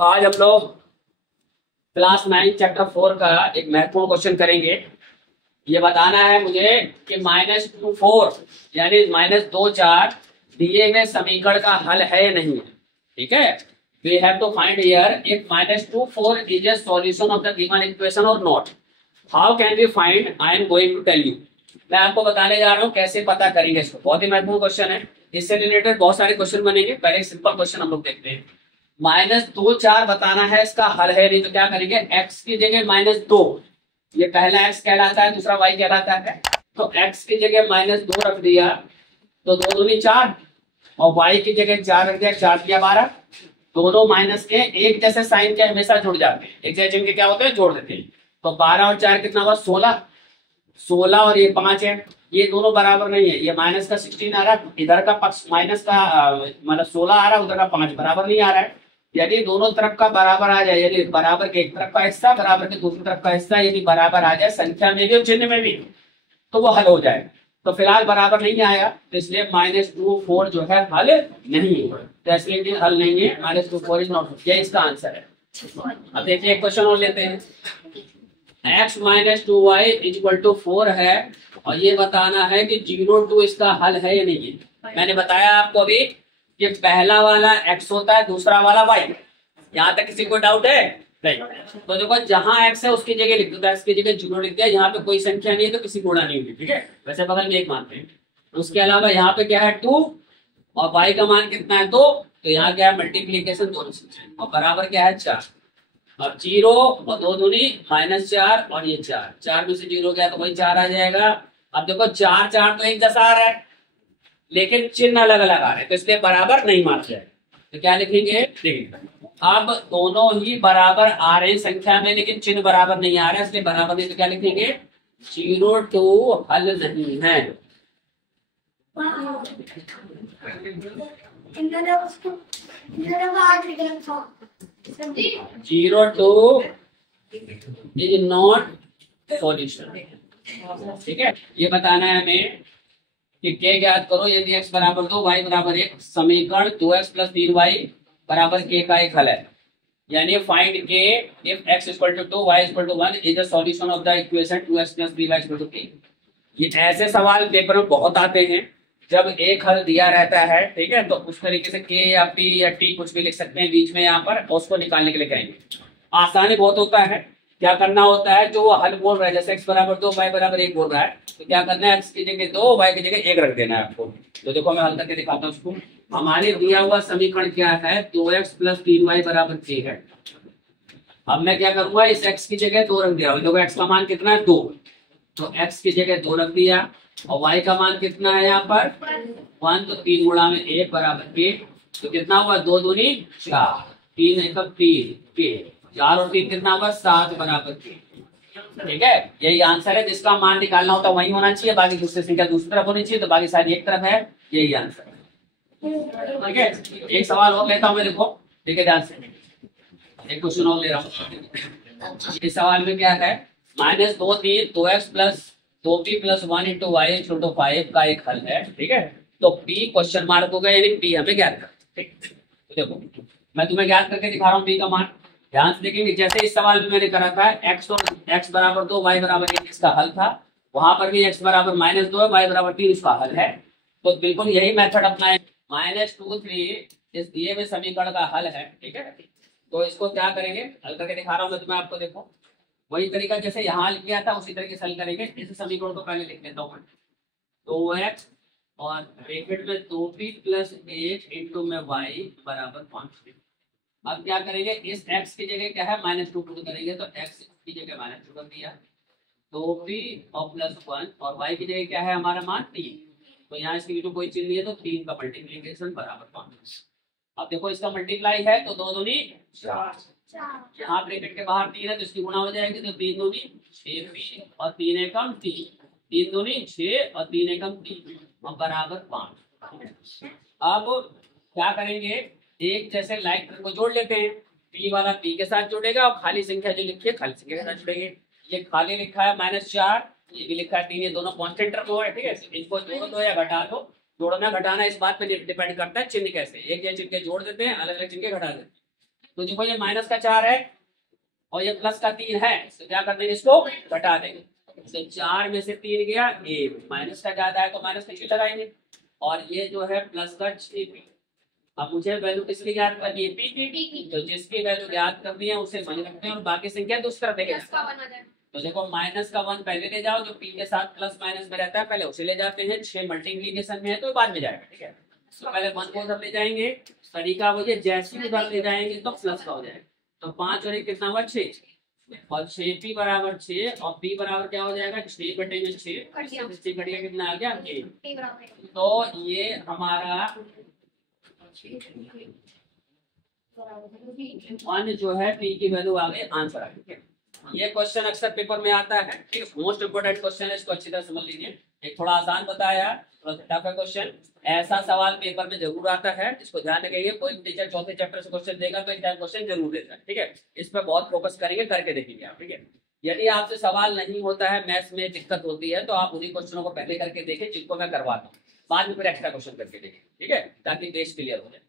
आज हम लोग क्लास 9 चैप्टर 4 का एक महत्वपूर्ण क्वेश्चन करेंगे। ये बताना है मुझे कि -2 4 यानी -2 4 दिए हुए समीकरण का हल है या नहीं है। ठीक है, we have to find here if -2 4 is a solution of the given equation और not. How can we find? I am going to tell you. मैं आपको बताने जा रहा हूँ कैसे पता करेंगे इसको। बहुत ही महत्वपूर्ण क्वेश्चन है, इससे रिलेटेड बहुत सारे क्वेश्चन बनेंगे। पहले सिंपल क्वेश्चन हम लोग देखते हैं। -2 4 बताना है, इसका हल है नहीं तो क्या करेंगे? x की जगह -2, ये पहला x कहलाता है, दूसरा y कहलाता है। तो x की जगह -2 रख दिया तो 2 दूनी 4 और y की जगह 4 रख दिया, 4 दिया 12। दोनों माइनस के एक जैसे साइन के हमेशा जुड़ जाते हैं, एक जैसे इनके क्या होते हैं, जोड़ देते हैं। तो 12 और 4 कितना हुआ? 16। 16 और ये 5 है, ये दोनों बराबर नहीं है। ये माइनस का 16 आ रहा है, इधर का पक्ष माइनस का मतलब 16 आ रहा है, उधर का 5 बराबर नहीं आ रहा है। यदि दोनों तरफ का बराबर आ जाए, यदि बराबर के एक तरफ का हिस्सा बराबर के दूसरी तरफ का हिस्सा यदि बराबर आ जाए संख्या में भी और चिन्ह में भी, तो वो हल हो जाए। तो फिलहाल बराबर नहीं आया, तो इसलिए -2 4 जो है हल नहीं है। तो इसलिए हल नहीं है, -2 4 इज नॉट, ये इसका आंसर है। अब देखिए एक क्वेश्चन और लेते हैं। x - 2y = 4 है और ये बताना है कि 0 2 इसका हल है या नहीं है। मैंने बताया आपको अभी कि पहला वाला x होता है, दूसरा वाला y। यहाँ तक किसी को डाउट है? नहीं। तो देखो जहां x है उसकी जगह लिख दो, तो x की जगह 0 लिख दिया। यहाँ पे कोई संख्या नहीं है तो किसी गुणा नहीं होगी। ठीक है, वैसे बगल में एक मानते हैं। उसके अलावा यहाँ पे क्या है? 2 और y का मान कितना है? 2। तो यहाँ क्या है? मल्टीप्लीकेशन दोनों से, और बराबर क्या है? 4। अब 0 और 2 दूनी -4 और ये 4, 4 में से 0 गया तो वही 4 आ जाएगा। अब देखो 4 4 तो एक जैसा आ रहा है, लेकिन चिन्ह अलग अलग आ रहे हैं, तो इसलिए बराबर नहीं माना जाएगा। तो क्या लिखेंगे? देखिए अब दोनों ही बराबर आ रहे हैं संख्या में, लेकिन चिन्ह बराबर नहीं आ रहा है, इसलिए बराबर नहीं। तो क्या लिखेंगे? 0 2 हल नहीं है। 0 2 इज नॉट सॉल्यूशन। ठीक है, ये बताना है हमें कि k ज्ञात करो यदि x बराबर 2 y बराबर 1 समीकरण 2x + 3y बराबर k का एक हल है। यानी find k if x = 2 y = 1 is the solution of the equation 2x + 3y = k। ये ऐसे सवाल पेपर में बहुत आते हैं जब एक हल दिया रहता है। ठीक है, तो उस तरीके से k या p या t कुछ भी लिख सकते हैं बीच में यहाँ पर, उसको निकालने के लिए करेंगे। आसानी बहुत होता है। क्या करना होता है? जो वो हल बोल रहा है, जैसे x बराबर 2 y बराबर 1 बोल रहा है, तो क्या करना है? x की जगह 2 y की जगह 1 रख देना है आपको। तो देखो मैं हल करके दिखाता हूँ उसको। हमारे दिया हुआ समीकरण क्या है? 2x + 3y बराबर 6 है। अब मैं क्या करूंगा? इस x की जगह 2 रख दिया। देखो x का मान कितना है? 2। तो x की जगह 2 रख दिया और y का मान कितना है यहाँ पर? 1। तो 3 गुणा में 1 बराबर 1। तो कितना हुआ? 2 दूनी 4, 3 एकम 3, 4 और 3 कितना हुआ? 7 बराबर 3। ठीक है, यही आंसर है। जिसका मान निकालना होता है वही होना चाहिए, बाकी दूसरी संख्या दूसरी तरफ होनी चाहिए, तो बाकी सारी एक तरफ है। यही आंसर है। ठीक है, एक सवाल और लेता हूँ मैं, देखो ठीक है ध्यान से। एक क्वेश्चन और ले रहा हूँ। इस सवाल में क्या है? -2 3 2x + 2p + 1 × y = 5 का एक हल है। ठीक है, तो p क्वेश्चन मार्क होगा, यानी p हमें ज्ञात करना। ठीक, तो देखो मैं तुम्हें ज्ञात करके दिखा रहा हूँ p का मान। ध्यान से देखेंगे, जैसे इस सवाल में मैंने करा था x और x बराबर 2 y बराबर 1 इसका हल था, वहां पर भी x बराबर -2 है, y बराबर 3 इसका हल है। तो बिल्कुल यही मेथड अपना -2 3 इस दिए हुए समीकरण का हल है। ठीक है, तो इसको क्या करेंगे? हल करके दिखा रहा हूँ मैं तुम्हें, आपको देखो वही तरीका जैसे यहाँ लिख किया था उसी तरीके से हल करेंगे। इस समीकरण को पहले लिख लेता हूँ। 2x और ब्रैकेट में 2p + 1 × में y बराबर 5। अब क्या करेंगे? इस x की जगह क्या है? -2 पुट करेंगे, तो x की जगह -2 कर दिया। 2p और +1 और y की जगह क्या है हमारा मान? 3। तो यहाँ इसकी तो कोई चीज नहीं है, तो 3 का मल्टीप्लीकेशन बराबर 5। अब देखो इसका मल्टीप्लाई है तो 2 दूनी 4, यहाँ ब्रैकेट के बाहर 3 है तो इसकी गुणा हो जाएगी, तो 3 दूनी 6p और 3 एकम 3, 3 दूनी 6 और 3 एकम 3 और बराबर 5। अब क्या करेंगे? एक जैसे लाइक को जोड़ लेते हैं। p वाला p के साथ जोड़ेगा और खाली संख्या जो लिखी है खाली संख्या के साथ जोड़ेंगे। ये खाली लिखा है -4, ये भी लिखा है 3, ये दोनों कांस्टेंट रखो है। ठीक है, इनको जोड़ दो या घटा दो। जोड़ना घटाना इस बात पे डिपेंड करता है चिन्ह कैसे, एक जैसे चिन्ह के जोड़ देते हैं, अलग अलग चिन्ह के घटा देते हैं। तो देखो ये माइनस का 4 है और ये प्लस का 3 है, तो क्या कर देंगे, इसको घटा देंगे। तो 4 में से 3 गया ए, माइनस का ज्यादा है तो माइनस का 6 लगाएंगे, और ये जो है प्लस का 6 अब मुझे वैल्यू किसकी ज्ञात करनी है, पी की, तो जिसकी वैल्यू ज्ञात करनी है उसे वही रखते हैं और बाकी संख्या दूसरी तरफ देंगे। तो देखो माइनस का 1 पहले ले जाओ, जो पी के साथ प्लस माइनस में रहता है पहले उसे ले जाते हैं, 6 मल्टीप्लीकेशन में है तो बाद में जाएगा, ठीक है। तो पहले 1 को उधर ले जाएंगे, तरीका वो ये जैसे ही उधर ले जाएंगे तो प्लस का हो जाएगा। तो 5 और 1 कितना हुआ, 6, और 6p बराबर 6 और p बराबर क्या हो जाएगा, 6 बटे में 6, 6 घटिया कितना आ गया, a। तो ये हमारा 1 जो है p की वैल्यू आ गई, आंसर आ गया। ये क्वेश्चन अक्सर पेपर में आता है, ठीक है, मोस्ट इंपोर्टेंट क्वेश्चन है, इसको अच्छी तरह समझ लीजिए। एक थोड़ा आसान बताया, थोड़ा टफ है क्वेश्चन, ऐसा सवाल पेपर में जरूर आता है, इसको ध्यान रखिए। कोई टीचर चौथे चैप्टर से क्वेश्चन देगा तो इस टाइम क्वेश्चन जरूर देता है, ठीक है, इस पर बहुत फोकस करेंगे, करके देखेंगे आप, ठीक है। यदि आपसे सवाल नहीं होता है, मैथ्स में दिक्कत होती है, तो आप उन्हीं क्वेश्चनों को पहले करके देखें जिनको मैं करवाता हूँ, बाद में फिर एक्स्ट्रा क्वेश्चन करके देखें, ठीक है, ताकि बेस क्लियर हो जाए।